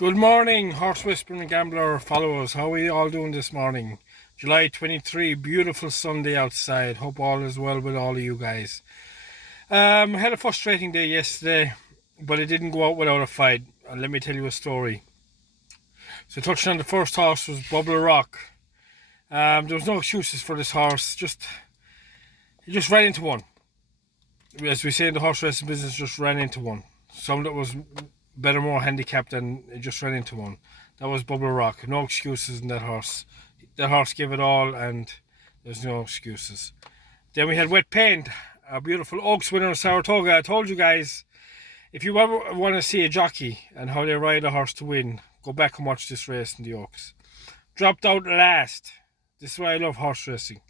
Good morning, horse whispering gambler followers. How are you all doing this morning? July 23, beautiful Sunday outside. Hope all is well with all of you guys. I had a frustrating day yesterday, but it didn't go out without a fight. And let me tell you a story. So touching on the first horse was Bubble Rock. There was no excuses for this horse. He just ran into one. As we say in the horse racing business, just ran into one. Some that was better, more handicapped, and it just ran into one. That was Bubble Rock. No excuses in that horse. That horse gave it all, and there's no excuses. Then we had Wet Paint, a beautiful Oaks winner in Saratoga. I told you guys, if you ever want to see a jockey and how they ride a horse to win, go back and watch this race in the Oaks. Dropped out last. This is why I love horse racing.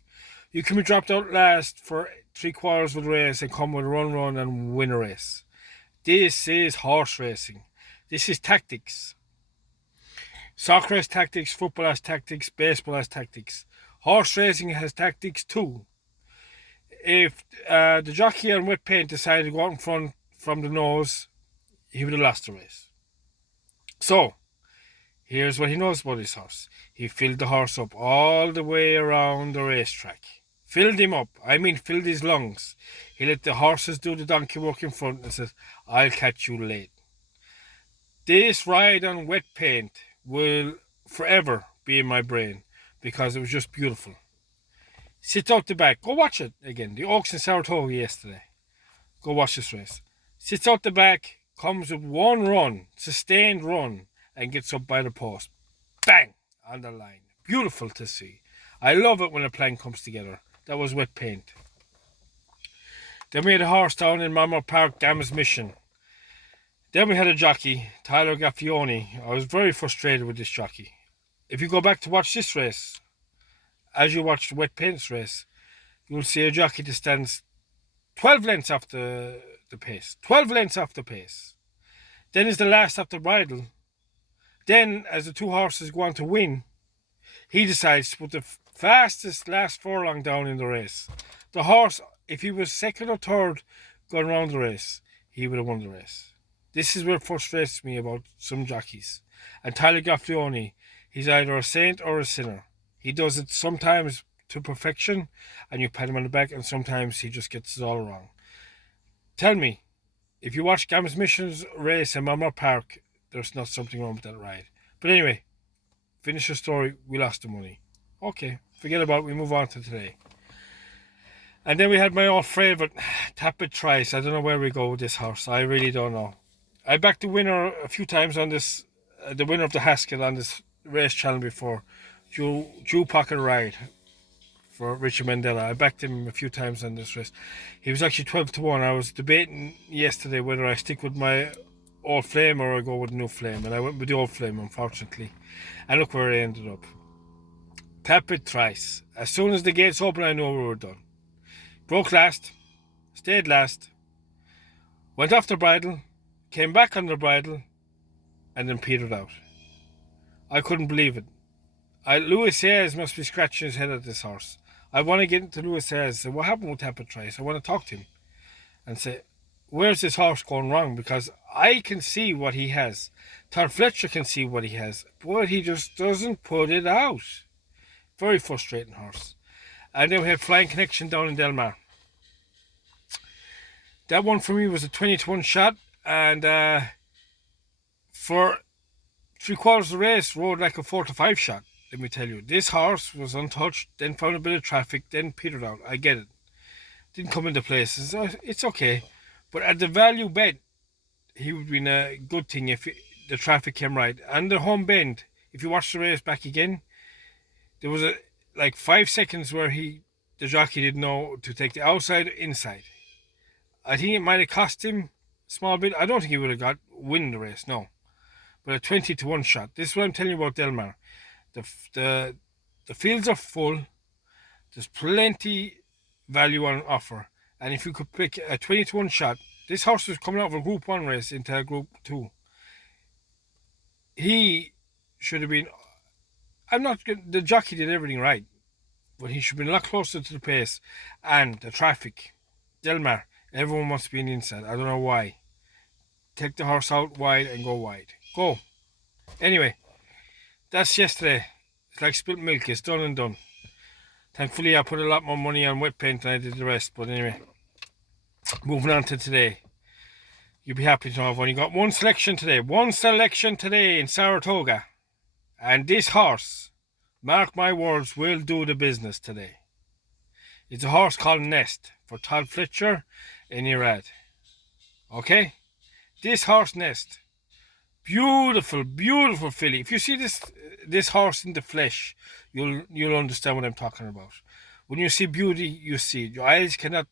You can be dropped out last for 3/4 of the race and come with a run and win a race. This is horse racing. This is tactics. Soccer has tactics, football has tactics, baseball has tactics. Horse racing has tactics too. If the jockey on Wet Paint decided to go out in front from the nose, he would have lost the race. So, here's what he knows about this horse. He filled the horse up all the way around the racetrack. Filled him up. I mean, filled his lungs. He let the horses do the donkey work in front and says, I'll catch you late. This ride on Wet Paint will forever be in my brain because it was just beautiful. Sits out the back. Go watch it again. The Oaks in Saratoga yesterday. Go watch this race. Sits out the back, comes with one run, sustained run, and gets up by the post. Bang! On the line. Beautiful to see. I love it when a plan comes together. That was Wet Paint. Then we had a horse down in Monmouth Park, Dam's Mission. Then we had a jockey, Tyler Gaffioni. I was very frustrated with this jockey. If you go back to watch this race, as you watch the Wet Paint's race, you'll see a jockey that stands 12 lengths off the pace. 12 lengths off the pace. Then is the last off the bridle. Then, as the two horses go on to win, he decides to put the fastest last furlong down in the race. The horse, if he was second or third going around the race, he would have won the race. This is what frustrates me about some jockeys. And Tyler Gaffioni, he's either a saint or a sinner. He does it sometimes to perfection, and you pat him on the back, and sometimes he just gets it all wrong. Tell me, if you watch Dam's Mission's race in Monmouth Park, there's not something wrong with that ride. But anyway, finish the story, we lost the money. Okay, forget about it, we move on to today. And then we had my old favourite, Tapit Trice. I don't know where we go with this horse. I really don't know. I backed the winner a few times on this, the winner of the Haskell on this race channel before, Jew Pocket Ride for Richard Mandela. I backed him a few times on this race. He was actually 12-1. I was debating yesterday whether I stick with my old flame or I go with new flame, and I went with the old flame, unfortunately. And look where I ended up. Tapit Trice. As soon as the gates opened, I knew we were done. Broke last, stayed last, went off the bridle, came back on the bridle, and then petered out. I couldn't believe it. Louis Hayes must be scratching his head at this horse. I want to get into Louis Hayes and say, what happened with Tapit Trice? I want to talk to him and say, where's this horse going wrong? Because I can see what he has. Todd Fletcher can see what he has, but he just doesn't put it out. Very frustrating horse. And then we had Flying Connection down in Del Mar. That one for me was a 20-1 shot, and for 3/4 of the race, rode like a 4-5 shot. Let me tell you, this horse was untouched, then found a bit of traffic, then petered out. I get it. Didn't come into places. It's okay. But at the value bet, he would be in a good thing if the traffic came right. And the home bend, if you watch the race back again, there was like 5 seconds where the jockey didn't know to take the outside or inside. I think it might have cost him a small bit. I don't think he would have win the race, no. But a 20-1 shot. This is what I'm telling you about Del Mar. The fields are full. There's plenty value on offer. And if you could pick a 20-1 shot, this horse was coming out of a Group 1 race into a Group 2. He should have been... the jockey did everything right. But he should have been a lot closer to the pace. And the traffic. Del Mar. Everyone wants to be on the inside. I don't know why. Take the horse out wide and go wide. Go. Anyway, that's yesterday. It's like spilt milk. It's done and done. Thankfully, I put a lot more money on wet paint than I did the rest. But anyway, moving on to today. You'll be happy to know I've only got one selection today. One selection today in Saratoga. And this horse, mark my words, will do the business today. It's a horse called Nest for Todd Fletcher in Irad. Okay? This horse Nest. Beautiful, beautiful filly. If you see this horse in the flesh, you'll understand what I'm talking about. When you see beauty, you see it. Your eyes cannot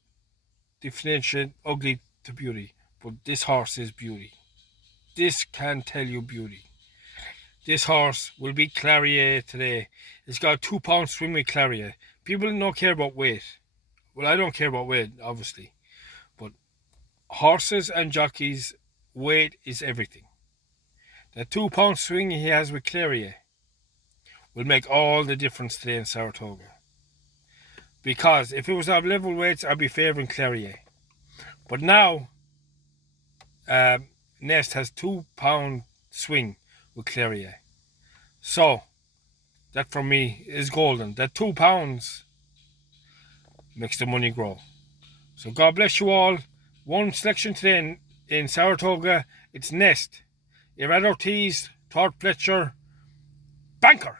differentiate ugly to beauty, but this horse is beauty. This can tell you beauty. This horse will beat Clarier today. It's got a 2 pound swing with Clarier. People don't care about weight. Well, I don't care about weight, obviously. But horses and jockeys, weight is everything. The 2 pound swing he has with Clarier will make all the difference today in Saratoga. Because if it was of level weights, I'd be favouring Clarier. But now, Nest has 2 pound swing with Clarier. So, that for me is golden. That 2 pounds makes the money grow. So God bless you all. One selection today in Saratoga. It's Nest. Irad Ortiz, Todd Fletcher, banker,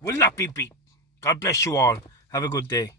will not be beat. God bless you all. Have a good day.